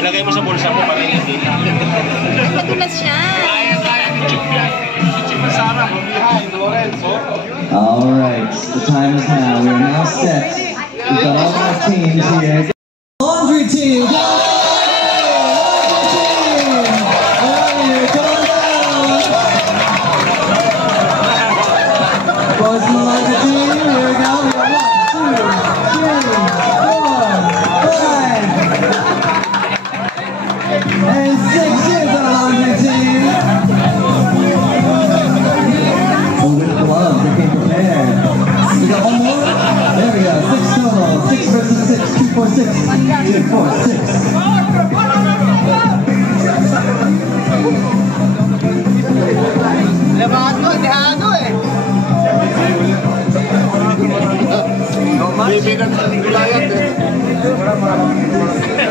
Ilagay mo sa bulsa mo para hindi. Madulas siya. Alright, the time is now. We are now set. We've got all our teams here. Laundry team! Go! Laundry team! Come on down! Boys in the laundry team, here we go. We got 1, 2, 3, 4, 5, and 6 is our laundry team. With gloves, they came prepared. We got one more. There we go. 6 total. 6 versus 6. 2 for 6. 2 for 6.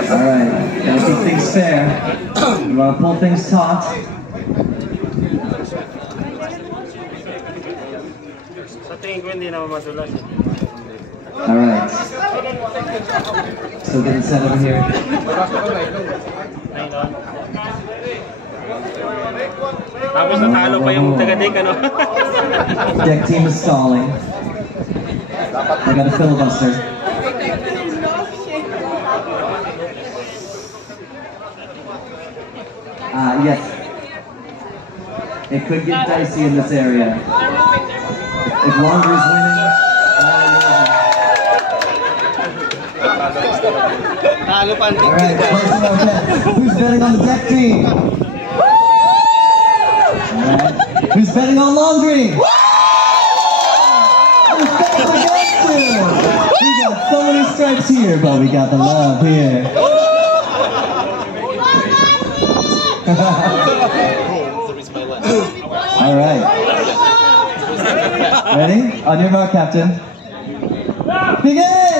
Alright, gotta keep things fair. We wanna pull things taut. Alright. Still getting set over here. Tapos natalo pa yung taga-deck, ano? Deck team is stalling. I got a filibuster. Yes. It could get dicey in this area. If laundry's winning, alright, placing our bet. Who's betting on the deck team? Alright. Who's betting on laundry? Who's betting against you? We got so many stripes here, but we got the love here. Alright. Ready? On your mark, Captain. Begin!